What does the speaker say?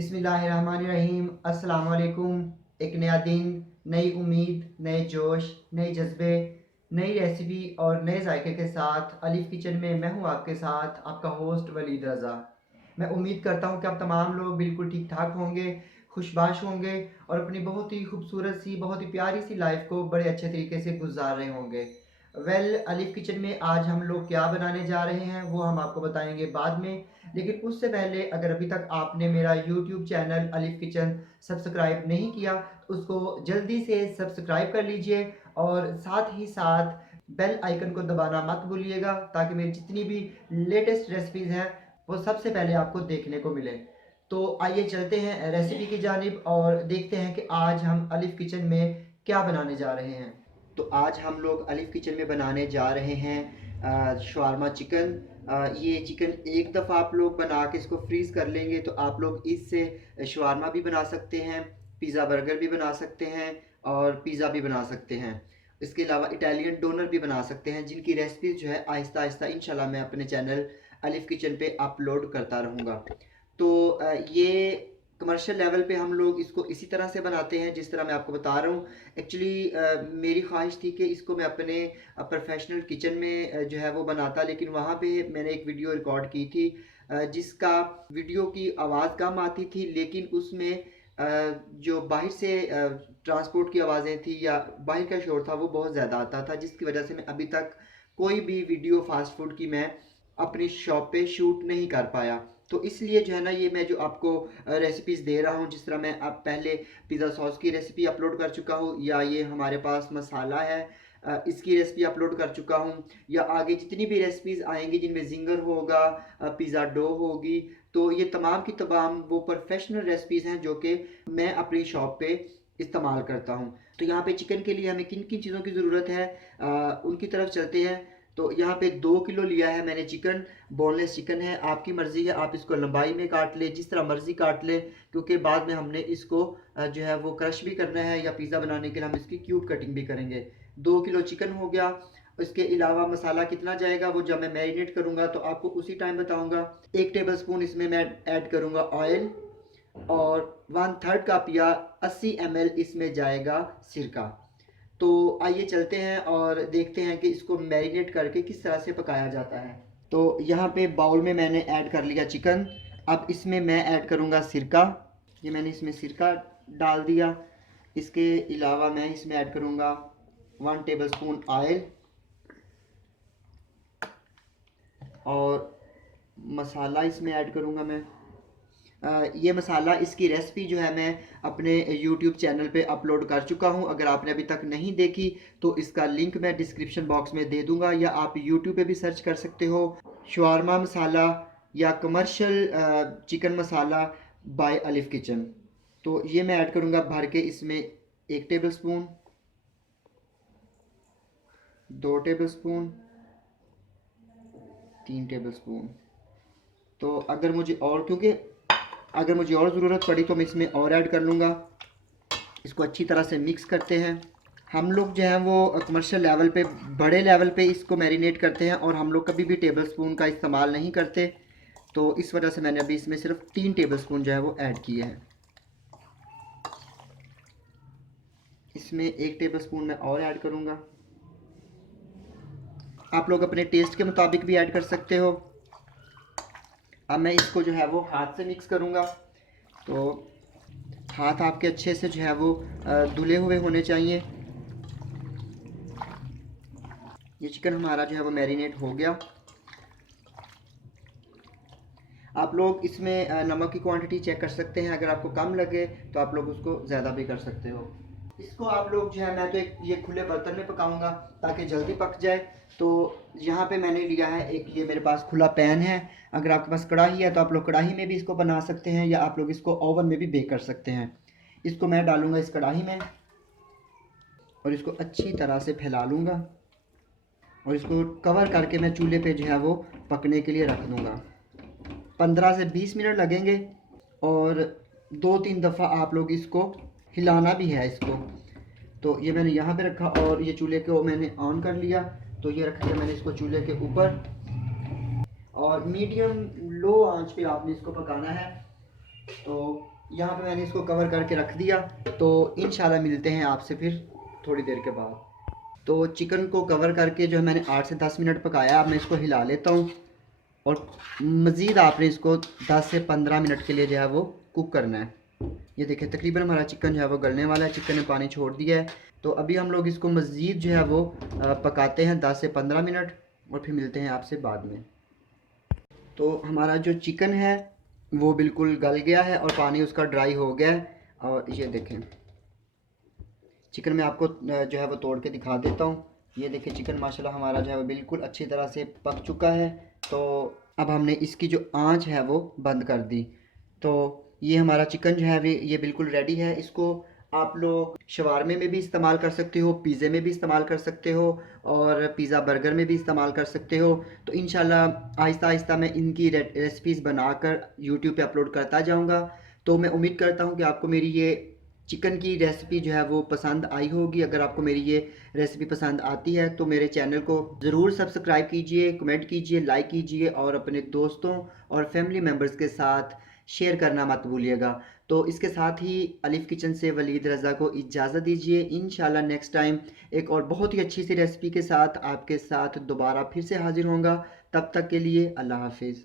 बिस्मिल्लाहिर्रहमानिर्रहीम। अस्सलाम वालेकुम। एक नया दिन, नई उम्मीद, नए जोश, नए जज्बे, नई रेसिपी और नए जायके के साथ अलीफ किचन में मैं हूं आपके साथ आपका होस्ट वलीद रज़ा। मैं उम्मीद करता हूं कि आप तमाम लोग बिल्कुल ठीक ठाक होंगे, खुशबाश होंगे और अपनी बहुत ही खूबसूरत सी, बहुत ही प्यारी सी लाइफ को बड़े अच्छे तरीके से गुजार रहे होंगे। अलीफ किचन में आज हम लोग क्या बनाने जा रहे हैं वो हम आपको बताएंगे बाद में। लेकिन उससे पहले अगर अभी तक आपने मेरा YouTube channel Alif kitchen subscribe नहीं किया तो उसको जल्दी से सब्सक्राइब कर लीजिए और साथ ही साथ बेल आइकन को दबाना मत भूलिएगा ताकि मेरी जितनी भी लेटेस्ट रेसिपीज़ हैं वो सबसे पहले आपको देखने को मिले। तो आइए चलते हैं रेसिपी की जानिब और देखते हैं कि आज हम अलीफ किचन में क्या बनाने जा रहे हैं। तो आज हम लोग अलीफ किचन में बनाने जा रहे हैं शवारमा चिकन। ये चिकन एक दफ़ा आप लोग बना के इसको फ्रीज़ कर लेंगे तो आप लोग इससे शवारमा भी बना सकते हैं, पिज़्ज़ा बर्गर भी बना सकते हैं और पिज़्ज़ा भी बना सकते हैं। इसके अलावा इटालियन डोनर भी बना सकते हैं, जिनकी रेसिपीज़ जो है आहिस्ता आहिस्ता इंशाल्लाह मैं अपने चैनल अलीफ किचन पे अपलोड करता रहूँगा। तो ये कमर्शियल लेवल पे हम लोग इसको इसी तरह से बनाते हैं जिस तरह मैं आपको बता रहा हूँ। एक्चुअली मेरी ख्वाहिश थी कि इसको मैं अपने प्रोफेशनल किचन में जो है वो बनाता, लेकिन वहाँ पे मैंने एक वीडियो रिकॉर्ड की थी जिसका वीडियो की आवाज़ कम आती थी, लेकिन उसमें जो बाहर से ट्रांसपोर्ट की आवाज़ें थी या बाहर का शोर था वो बहुत ज़्यादा आता था, जिसकी वजह से मैं अभी तक कोई भी वीडियो फास्ट फूड की मैं अपनी शॉप पे शूट नहीं कर पाया। तो इसलिए जो है ना, ये मैं जो आपको रेसिपीज़ दे रहा हूँ, जिस तरह मैं अब पहले पिज़्ज़ा सॉस की रेसिपी अपलोड कर चुका हूँ, या ये हमारे पास मसाला है इसकी रेसिपी अपलोड कर चुका हूँ, या आगे जितनी भी रेसिपीज़ आएंगी जिनमें जिंगर होगा, पिज़्ज़ा डो होगी, तो ये तमाम की तमाम वो प्रोफेशनल रेसिपीज़ हैं जो कि मैं अपनी शॉप पे इस्तेमाल करता हूँ। तो यहाँ पे चिकन के लिए हमें किन किन चीज़ों की ज़रूरत है उनकी तरफ चलते हैं। तो यहाँ पे 2 किलो लिया है मैंने चिकन। बोनलेस चिकन है, आपकी मर्ज़ी है, आप इसको लंबाई में काट ले, जिस तरह मर्ज़ी काट ले, क्योंकि बाद में हमने इसको जो है वो क्रश भी करना है या पिज़्ज़ा बनाने के लिए हम इसकी क्यूब कटिंग भी करेंगे। 2 किलो चिकन हो गया। इसके अलावा मसाला कितना जाएगा वो जब मैं मैरिनेट करूँगा तो आपको उसी टाइम बताऊँगा। 1 टेबल स्पून इसमें मैं ऐड करूँगा ऑयल और 1/3 कप या 80 ml इसमें जाएगा सिरका। तो आइए चलते हैं और देखते हैं कि इसको मैरिनेट करके किस तरह से पकाया जाता है। तो यहाँ पे बाउल में मैंने ऐड कर लिया चिकन। अब इसमें मैं ऐड करूँगा सिरका। ये मैंने इसमें सिरका डाल दिया। इसके अलावा मैं इसमें ऐड करूँगा 1 टेबल स्पून ऑयल और मसाला इसमें ऐड करूँगा मैं। ये मसाला, इसकी रेसिपी जो है मैं अपने YouTube चैनल पे अपलोड कर चुका हूँ। अगर आपने अभी तक नहीं देखी तो इसका लिंक मैं डिस्क्रिप्शन बॉक्स में दे दूँगा, या आप YouTube पे भी सर्च कर सकते हो शवारमा मसाला या कमर्शियल चिकन मसाला बाय अलीफ किचन। तो ये मैं ऐड करूँगा भर के इसमें 1 table spoon, 2 table spoon, 3 table spoon. तो अगर मुझे और ज़रूरत पड़ी तो मैं इसमें और ऐड कर लूँगा। इसको अच्छी तरह से मिक्स करते हैं। हम लोग जो है वो कमर्शियल लेवल पे, बड़े लेवल पे इसको मैरिनेट करते हैं और हम लोग कभी भी टेबल स्पून का इस्तेमाल नहीं करते। तो इस वजह से मैंने अभी इसमें सिर्फ 3 टेबल स्पून जो है वो ऐड किए हैं। इसमें 1 टेबल स्पून मैं और ऐड करूँगा। आप लोग अपने टेस्ट के मुताबिक भी ऐड कर सकते हो। अब मैं इसको जो है वो हाथ से मिक्स करूँगा। तो हाथ आपके अच्छे से जो है वो धुले हुए होने चाहिए। ये चिकन हमारा जो है वो मैरिनेट हो गया। आप लोग इसमें नमक की क्वांटिटी चेक कर सकते हैं। अगर आपको कम लगे तो आप लोग उसको ज़्यादा भी कर सकते हो। इसको आप लोग जो है, मैं तो एक ये खुले बर्तन में पकाऊंगा ताकि जल्दी पक जाए। तो यहाँ पे मैंने लिया है एक, ये मेरे पास खुला पैन है। अगर आपके पास कढ़ाई है तो आप लोग कढ़ाई में भी इसको बना सकते हैं, या आप लोग इसको ओवन में भी बेक कर सकते हैं। इसको मैं डालूँगा इस कढ़ाई में और इसको अच्छी तरह से फैला लूँगा और इसको कवर करके मैं चूल्हे पे जो है वो पकने के लिए रख दूँगा। 15 से 20 मिनट लगेंगे और 2-3 दफ़ा आप लोग इसको हिलाना भी है इसको। तो ये मैंने यहाँ पे रखा और ये चूल्हे को मैंने ऑन कर लिया। तो ये रख दिया मैंने इसको चूल्हे के ऊपर और मीडियम लो आंच पे आपने इसको पकाना है। तो यहाँ पे मैंने इसको कवर करके रख दिया। तो इंशाल्लाह मिलते हैं आपसे फिर थोड़ी देर के बाद। तो चिकन को कवर करके जो है मैंने 8 से 10 मिनट पकाया। अब मैं इसको हिला लेता हूँ और मज़ीद आपने इसको 10 से 15 मिनट के लिए जो है वो कुक करना है। ये देखिए तकरीबन हमारा चिकन जो है वो गलने वाला है, चिकन ने पानी छोड़ दिया है। तो अभी हम लोग इसको मज़ीद जो है वो पकाते हैं 10 से 15 मिनट और फिर मिलते हैं आपसे बाद में। तो हमारा जो चिकन है वो बिल्कुल गल गया है और पानी उसका ड्राई हो गया है। और ये देखें चिकन मैं आपको जो है वो तोड़ के दिखा देता हूँ। ये देखिए चिकन माशाल्लाह हमारा जो है वो बिल्कुल अच्छी तरह से पक चुका है। तो अब हमने इसकी जो आंच है वो बंद कर दी। तो ये हमारा चिकन जो है ये बिल्कुल रेडी है। इसको आप लोग शवारमे में भी इस्तेमाल कर सकते हो, पिज़्ज़े में भी इस्तेमाल कर सकते हो और पिज़्ज़ा बर्गर में भी इस्तेमाल कर सकते हो। तो इंशाल्लाह आहिस्ता आहिस्ता मैं इनकी रेसिपीज़ बनाकर यूट्यूब पे अपलोड करता जाऊँगा। तो मैं उम्मीद करता हूँ कि आपको मेरी ये चिकन की रेसिपी जो है वो पसंद आई होगी। अगर आपको मेरी ये रेसिपी पसंद आती है तो मेरे चैनल को ज़रूर सब्सक्राइब कीजिए, कमेंट कीजिए, लाइक कीजिए और अपने दोस्तों और फैमिली मेम्बर्स के साथ शेयर करना मत भूलिएगा। तो इसके साथ ही अलिफ़ किचन से वलीद रज़ा को इजाज़त दीजिए। इंशाल्लाह नेक्स्ट टाइम एक और बहुत ही अच्छी सी रेसिपी के साथ आपके साथ दोबारा फिर से हाज़िर होऊंगा। तब तक के लिए अल्लाह हाफ़िज़।